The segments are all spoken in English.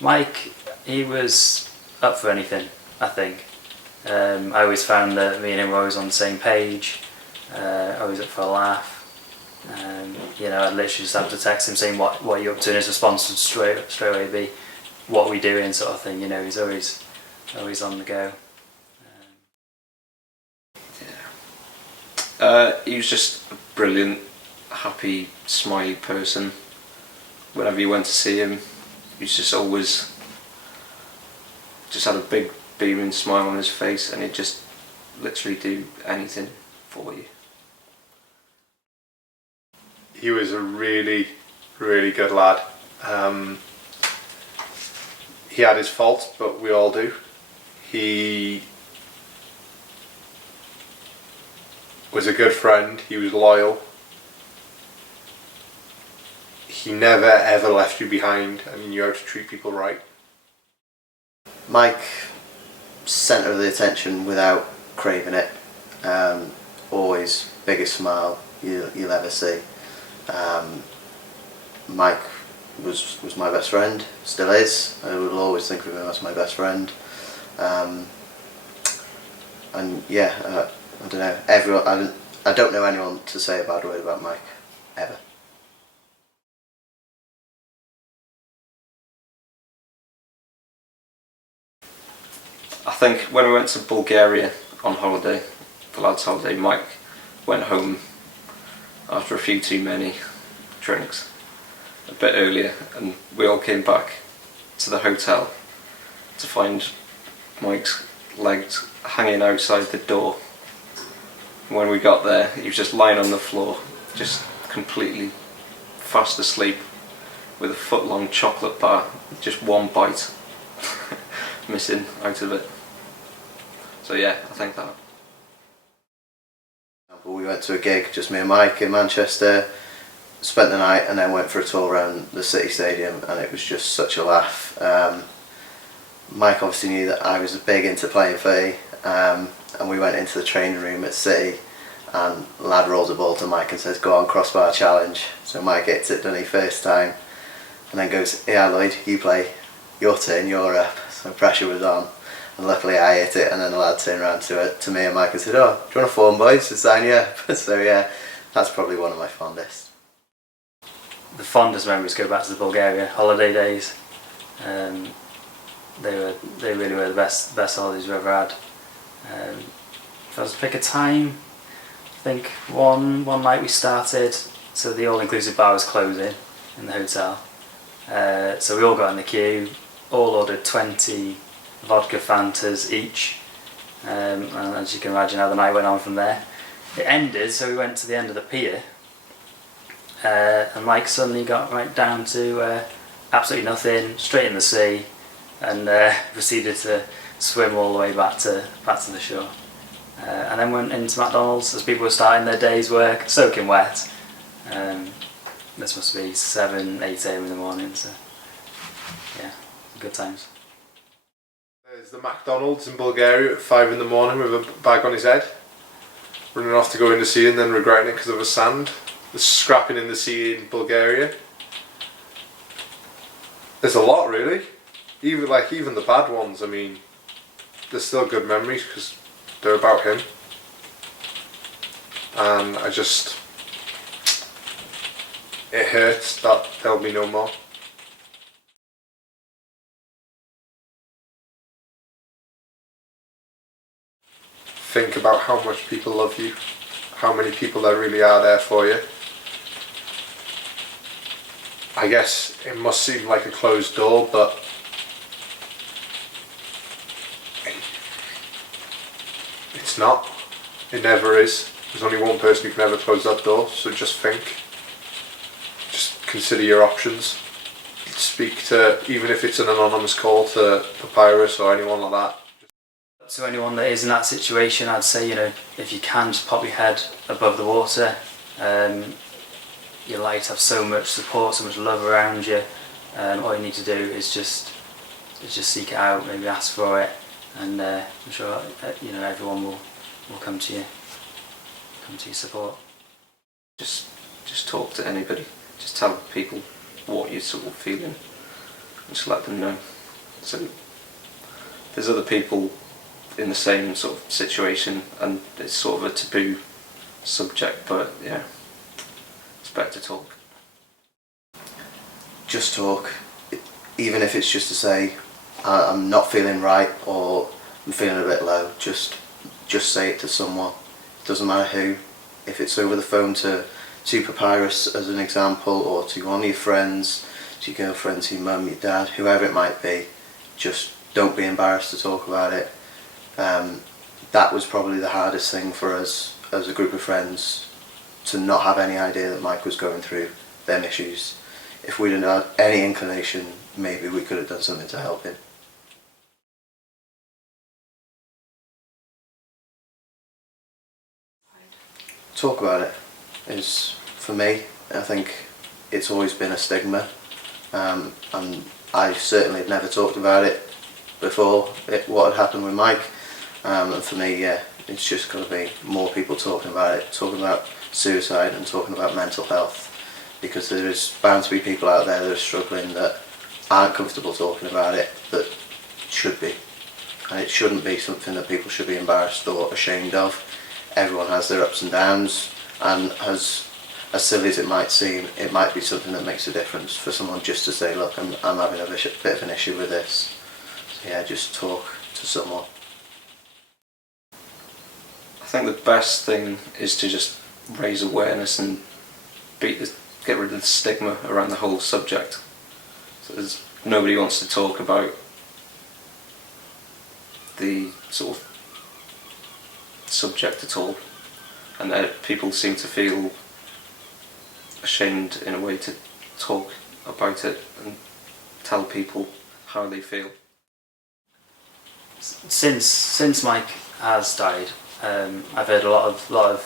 Mike, he was up for anything, I think. I always found that me and him were always on the same page, always up for a laugh. You know, I'd literally just have to text him saying what are you up to, and his response would straight away be, what are we doing, sort of thing. You know, he's always on the go. He was just a brilliant, happy, smiley person. Whenever you went to see him, he was just always just had a big beaming smile on his face, and he'd just literally do anything for you. He was a really, really good lad. He had his faults, but we all do. He was a good friend, he was loyal. He never ever left you behind. I mean, you had to treat people right. Mike, centre of the attention without craving it. Always biggest smile you'll ever see. Mike was my best friend, still is. I will always think of him as my best friend. And yeah, I don't know. I don't know anyone to say a bad word about Mike, ever. I think when we went to Bulgaria on holiday, the lads' holiday, Mike went home after a few too many drinks a bit earlier, and we all came back to the hotel to find Mike's legs hanging outside the door. When we got there, he was just lying on the floor, just completely fast asleep, with a foot-long chocolate bar, just one bite missing out of it. So yeah, I think that. We went to a gig, just me and Mike, in Manchester, spent the night, and then went for a tour around the City Stadium, and it was just such a laugh. Mike obviously knew that I was big into playing footy, and we went into the training room at City, and lad rolls a ball to Mike and says, "Go on, crossbar challenge." So Mike hits it, doesn't he, first time, and then goes, "Yeah, Lloyd, you play, your turn, you're up." So pressure was on, and luckily I hit it, and then the lad turned around to me and Mike and said, "Oh, do you want a form, boys, to sign you up?" So yeah, that's probably one of my fondest. The fondest memories go back to the Bulgaria holiday days. They really were the best holidays we've ever had. If I was to pick a time, I think one night we started, so the all-inclusive bar was closing in the hotel. So we all got in the queue, all ordered 20 vodka Fantas each, and as you can imagine how the night went on from there. It ended, so we went to the end of the pier, and Mike suddenly got right down to absolutely nothing, straight in the sea, and proceeded to swim all the way back to the shore. And then went into McDonald's as people were starting their day's work, soaking wet. This must be 7, 8 AM in the morning, so yeah, good times. There's the McDonald's in Bulgaria at 5 in the morning with a bag on his head, running off to go in the sea and then regretting it because of the sand. The scrapping in the sea in Bulgaria. There's a lot, really. Even the bad ones, I mean, they're still good memories because they're about him. And it hurts that there'll be no more. Think about how much people love you, how many people there really are there for you. I guess it must seem like a closed door, but it's not. It never is. There's only one person who can ever close that door, so just think. Just consider your options. Speak to, even if it's an anonymous call, to PAPYRUS or anyone like that. To anyone that is in that situation, I'd say, you know, if you can, just pop your head above the water. You're likely to have so much support, so much love around you. All you need to do is just seek it out, maybe ask for it, and I'm sure you know, everyone will come to you, come to your support. Just talk to anybody. Just tell people what you're sort of feeling, just let them know. So there's other people in the same sort of situation, and it's sort of a taboo subject, but yeah, it's better to talk. Just talk, even if it's just to say I'm not feeling right or I'm feeling a bit low. Just say it to someone. Doesn't matter who. If it's over the phone to Papyrus as an example, or to one of your friends, to your girlfriend, to your mum, your dad, whoever it might be, just don't be embarrassed to talk about it. That was probably the hardest thing for us as a group of friends, to not have any idea that Mike was going through them issues. If we'd had any inclination, maybe we could have done something to help him. Talk about it is, for me, I think it's always been a stigma, and I certainly had never talked about it before what had happened with Mike, and for me, yeah, it's just got to be more people talking about it, talking about suicide and talking about mental health, because there is bound to be people out there that are struggling that aren't comfortable talking about it, that should be, and it shouldn't be something that people should be embarrassed or ashamed of. Everyone has their ups and downs, and as silly as it might seem, it might be something that makes a difference for someone just to say, look, I'm having a bit of an issue with this. So yeah, just talk to someone. I think the best thing is to just raise awareness and get rid of the stigma around the whole subject. So nobody wants to talk about the sort of subject at all, and people seem to feel ashamed in a way to talk about it and tell people how they feel. Since Mike has died, I've heard a lot of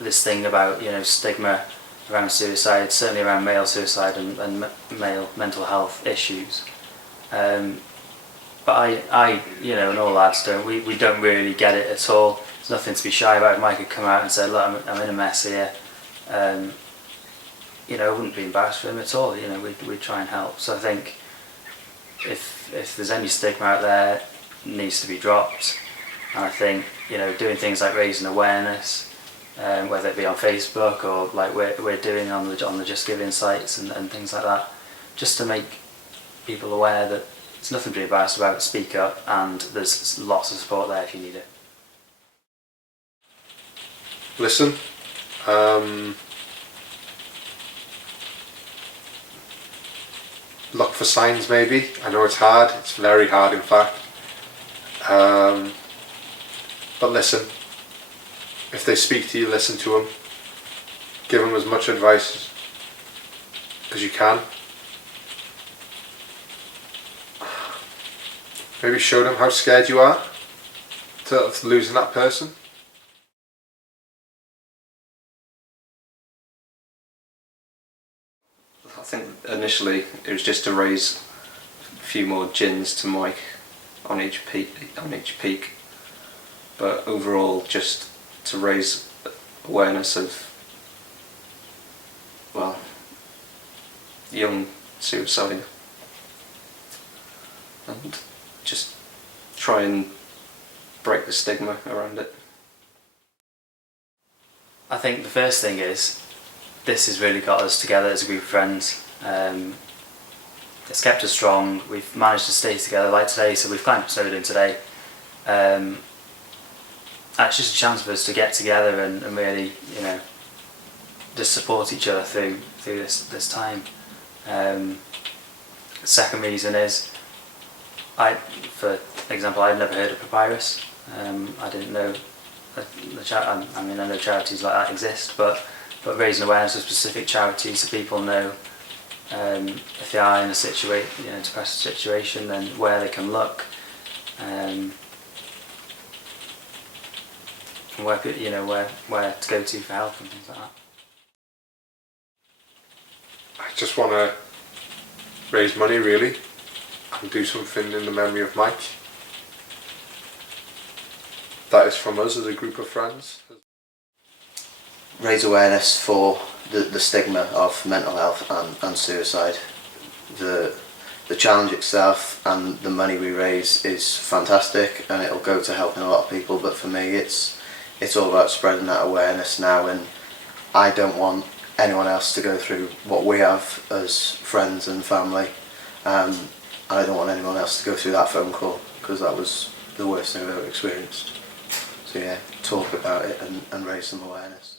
this thing about, you know, stigma around suicide, certainly around male suicide and male mental health issues. But I, you know, and all lads we don't really get it at all. There's nothing to be shy about. If Mike had come out and said, look, I'm in a mess here, you know, I wouldn't be embarrassed for him at all. You know, we'd try and help. So I think if there's any stigma out there, it needs to be dropped. And I think, you know, doing things like raising awareness, whether it be on Facebook or like we're doing on the Just Giving sites and things like that, just to make people aware that there's nothing to be embarrassed about. Speak up, and there's lots of support there if you need it. Listen. Look for signs maybe. I know it's hard, it's very hard in fact. But listen. If they speak to you, listen to them. Give them as much advice as you can. Maybe show them how scared you are to losing that person. I think initially it was just to raise a few more gins to Mike on each peak, but overall just to raise awareness of, well, young suicide, and just try and break the stigma around it. I think the first thing is, this has really got us together as a group of friends. It's kept us strong. We've managed to stay together like today, so we've climbed up Snowdon today. It's just a chance for us to get together and really, you know, just support each other through this time. The second reason is, for example, I'd never heard of Papyrus. I didn't know I know charities like that exist, but raising awareness of specific charities so people know if they are in a depressive situation, then where they can look, and where to go to for help and things like that. I just want to raise money really and do something in the memory of Mike. That is from us as a group of friends. Raise awareness for the stigma of mental health and suicide. The the challenge itself and the money we raise is fantastic, and it'll go to helping a lot of people. But for me, it's all about spreading that awareness now, and I don't want anyone else to go through what we have as friends and family. I don't want anyone else to go through that phone call, because that was the worst thing I've ever experienced. So yeah, talk about it and raise some awareness.